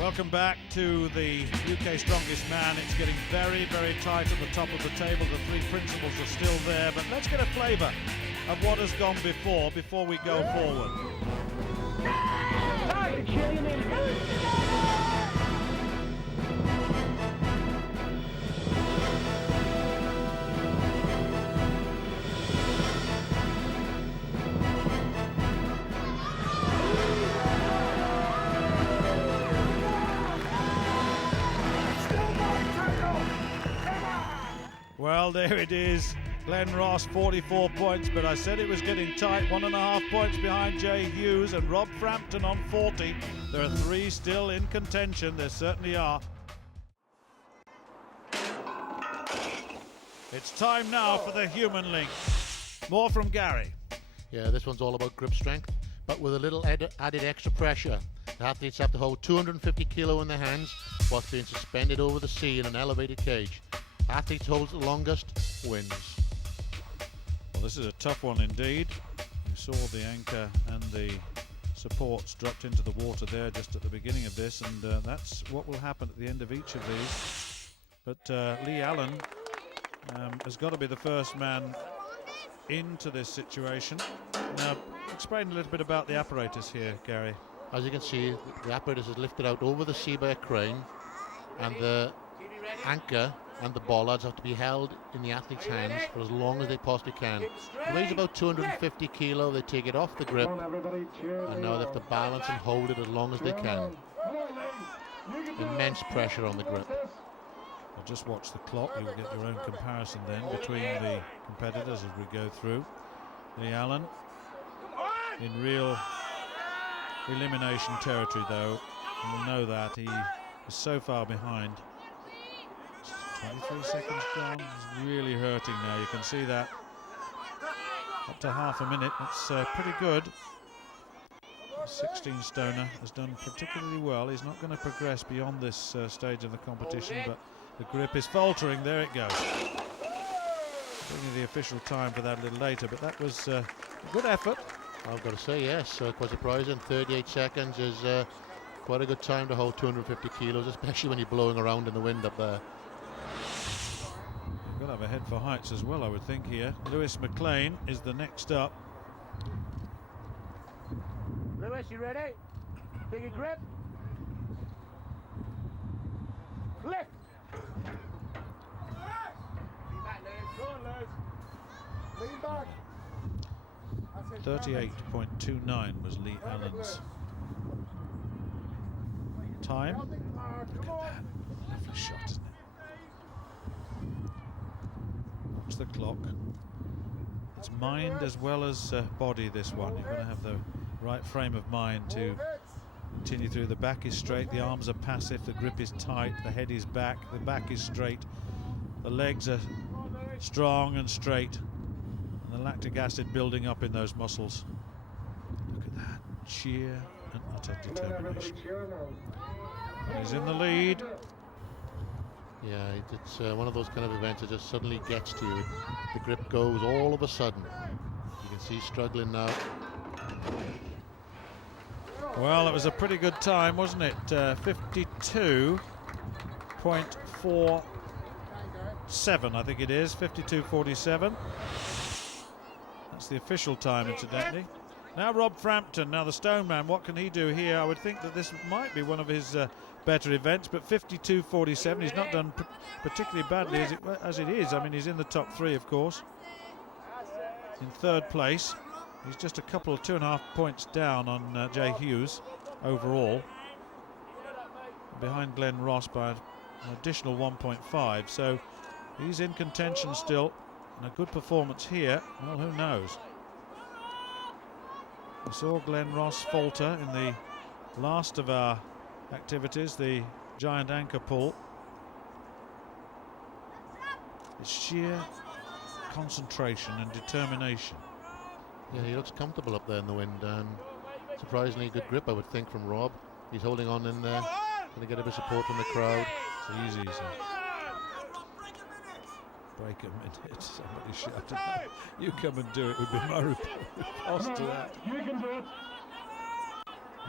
Welcome back to the UK Strongest Man. It's getting very, very tight at the top of the table. The three principals are still there, but let's get a flavour of what has gone before we go forward. Well, there it is. Glenn Ross, 44 points, but I said it was getting tight. 1.5 points behind Hughes and Rob Frampton on 40. There are three still in contention. There certainly are. It's time now for the human link. More from Gary. Yeah, this one's all about grip strength, but with a little added extra pressure. The athletes have to hold 250 kilo in their hands whilst being suspended over the sea in an elevated cage. Athlete holds the longest wins. Well, this is a tough one indeed. You saw the anchor and the supports dropped into the water there just at the beginning of this, and that's what will happen at the end of each of these. But Lee Allen has got to be the first man into this situation. Now, explain a little bit about the apparatus here, Gary. As you can see, the apparatus is lifted out over the sea by a crane, and the anchor and the bollards have to be held in the athlete's hands for as long as they possibly can. It weighs about 250 kilo. They take it off the grip, and now they have to balance and hold it as long as they can. Immense pressure on the grip. Well, just watch the clock. You'll get your own comparison then between the competitors as we go through. Lee Allen in real elimination territory, though. You'll know that he is so far behind. 23 seconds gone. He's really hurting now. You can see that. Up to half a minute. That's pretty good. 16 stoner has done particularly well. He's not going to progress beyond this stage of the competition, but the grip is faltering. There it goes. Bring you the official time for that a little later, but that was a good effort. I've got to say, yes, quite surprising. 38 seconds is quite a good time to hold 250 kilos, especially when you're blowing around in the wind up there. You've got to have a head for heights as well, I would think, here. Lewis McLean is the next up. Lewis, you ready? Big grip. Lift. 38.29 was Lee Allen's time. Look at that. Lovely shot, isn't it? Watch the clock. It's mind as well as body, this one. You've got to have the right frame of mind to continue through. The back is straight, the arms are passive, the grip is tight, the head is back, the back is straight, the legs are strong and straight, and the lactic acid building up in those muscles. Look at that, sheer and utter determination. He's in the lead. Yeah, it's one of those kind of events that just suddenly gets to you. The grip goes all of a sudden. You can see he's struggling now. Well, it was a pretty good time, wasn't it? 52.47, I think it is. 52.47. That's the official time, incidentally. Now Rob Frampton, now the Stone Man, what can he do here? I would think that this might be one of his better events, but 52.47, he's not done particularly badly as it is. I mean, he's in the top three, of course. In third place. He's just a couple of 2.5 points down on Hughes overall. Behind Glenn Ross by an additional 1.5, so he's in contention still. And a good performance here, well, who knows? We saw Glenn Ross falter in the last of our activities, the giant anchor pull. It's sheer concentration and determination. Yeah, he looks comfortable up there in the wind, and surprisingly good grip, I would think, from Rob. He's holding on in there, going to get a bit of support from the crowd. It's easy, so. Break a minute, somebody shouted that. You come and do it would be my report. To that.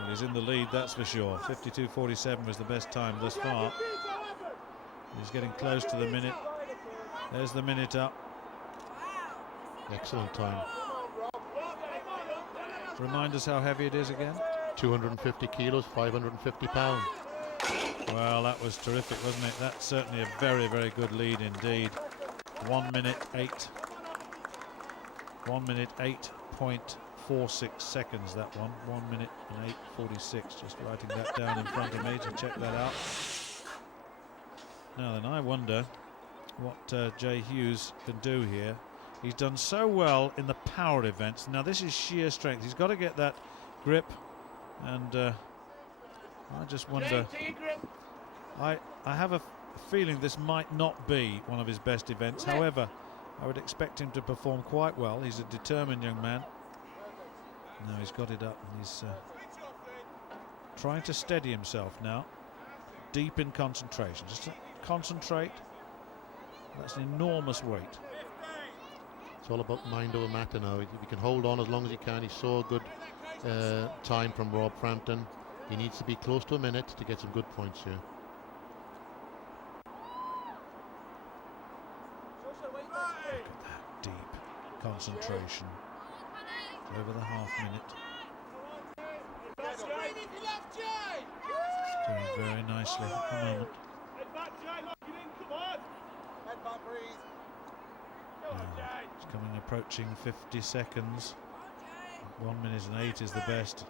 Well, he's in the lead, that's for sure. 52.47 was the best time thus far. He's getting close to the minute. There's the minute up. Excellent time. Remind us how heavy it is again. 250 kilos, 550 pounds. Well, that was terrific, wasn't it? That's certainly a very, very good lead indeed. 1 minute 8. 1 minute 8.46 seconds, that one. 1 minute and 8.46. Just writing that down in front of me to check that out. Now then, I wonder what Jay Hughes can do here. He's done so well in the power events. Now this is sheer strength. He's got to get that grip, and I just wonder. I have a feeling this might not be one of his best events. However, I would expect him to perform quite well. He's a determined young man. Now he's got it up, and he's trying to steady himself now. Deep in concentration. Just to concentrate. That's an enormous weight. It's all about mind over matter now. If he can hold on as long as he can. He saw a good time from Rob Frampton. He needs to be close to a minute to get some good points here. Look at that deep concentration. Over the half minute. Doing very nicely at the moment. It's coming, approaching 50 seconds. 1 minute and 8 is the best.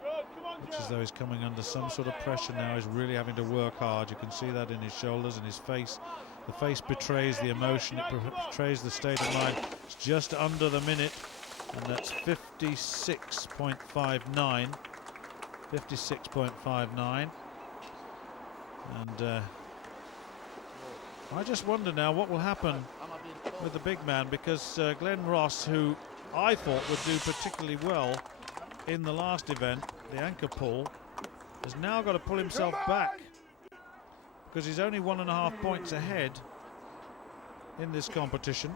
Looks as though he's coming under some sort of pressure now. He's really having to work hard. You can see that in his shoulders and his face. The face betrays the emotion. It betrays the state of mind. It's just under the minute, and that's 56.59. 56.59. And I just wonder now what will happen with the big man, because Glenn Ross, who I thought would do particularly well in the last event, the anchor pull, has now got to pull himself back because he's only 1.5 points ahead in this competition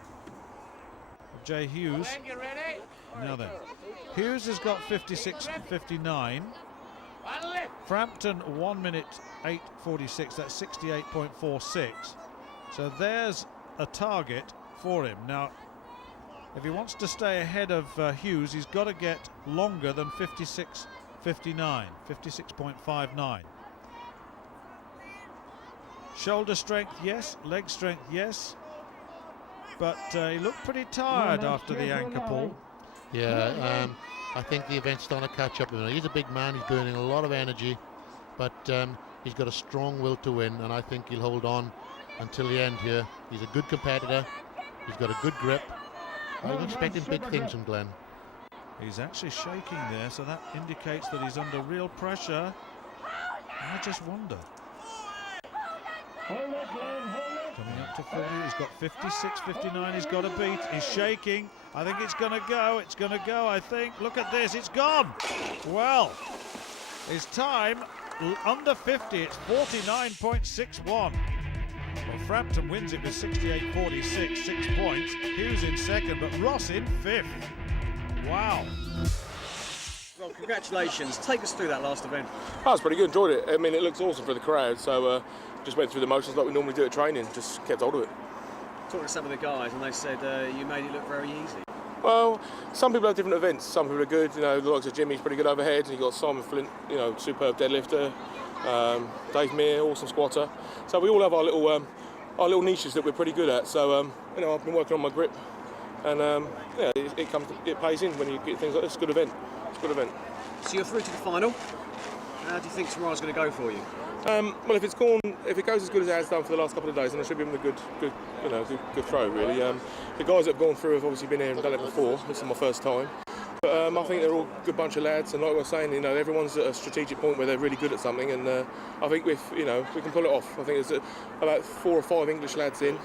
of Jay Hughes. Now then, Hughes has got 56.59. Frampton 1 minute 8.46. That's 68.46. So there's a target for him. Now, if he wants to stay ahead of Hughes, he's got to get longer than 56.59, 56.59. Shoulder strength, yes. Leg strength, yes. But he looked pretty tired after the anchor pull. Yeah, I think the event's starting to catch up with him. He's a big man, he's burning a lot of energy, but he's got a strong will to win, and I think he'll hold on until the end here. He's a good competitor, he's got a good grip. I'm expecting big things from Glenn. He's actually shaking there, so that indicates that he's under real pressure. I just wonder. Coming up to 40, he's got 56.59, he's got to beat. He's shaking. I think it's going to go. It's going to go, I think. Look at this, it's gone. Well, his time under 50, it's 49.61. Well, Frampton wins it with 68.46, 6 points. Hughes in second, but Ross in fifth. Wow. Well, congratulations. Take us through that last event. That was pretty good, enjoyed it. I mean, it looks awesome for the crowd, so just went through the motions like we normally do at training, just kept hold of it. Talking to some of the guys, and they said you made it look very easy. Well, some people have different events. Some people are good, you know, the likes of Jimmy's pretty good overhead, and you've got Simon Flint, you know, superb deadlifter, Dave Meer, awesome squatter. So we all have our little niches that we're pretty good at. So, you know, I've been working on my grip, and yeah, it pays in when you get things like this. It's a good event. It's a good event. So you're through to the final. How do you think tomorrow's going to go for you? Well, if it goes as good as it has done for the last couple of days, then it should be a good throw, really. The guys that have gone through have obviously been here and done it before. This is my first time, but I think they're all a good bunch of lads. And like I was saying, you know, everyone's at a strategic point where they're really good at something, and I think we can pull it off. I think there's about 4 or 5 English lads in,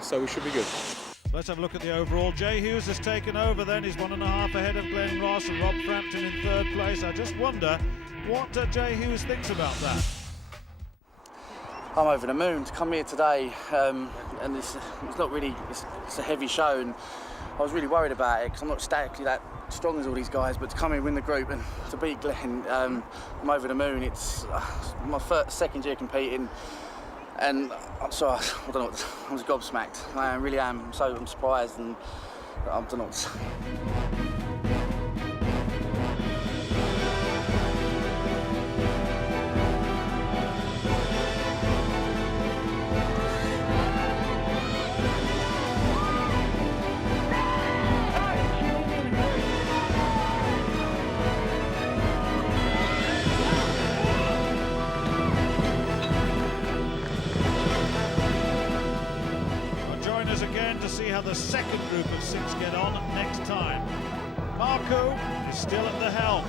so we should be good. Let's have a look at the overall. Jay Hughes has taken over then. He's 1.5 ahead of Glenn Ross and Rob Frampton in third place. I just wonder what Jay Hughes thinks about that. I'm over the moon to come here today, and it's not really, it's a heavy show, and I was really worried about it because I'm not statically that strong as all these guys, but to come in and win the group and to beat Glenn, I'm over the moon. It's my second year competing, and I'm sorry, I don't know. I was gobsmacked. I really am. I'm surprised, and I don't know what to say. Again to see how the second group of 6 get on next time. Marku is still at the helm.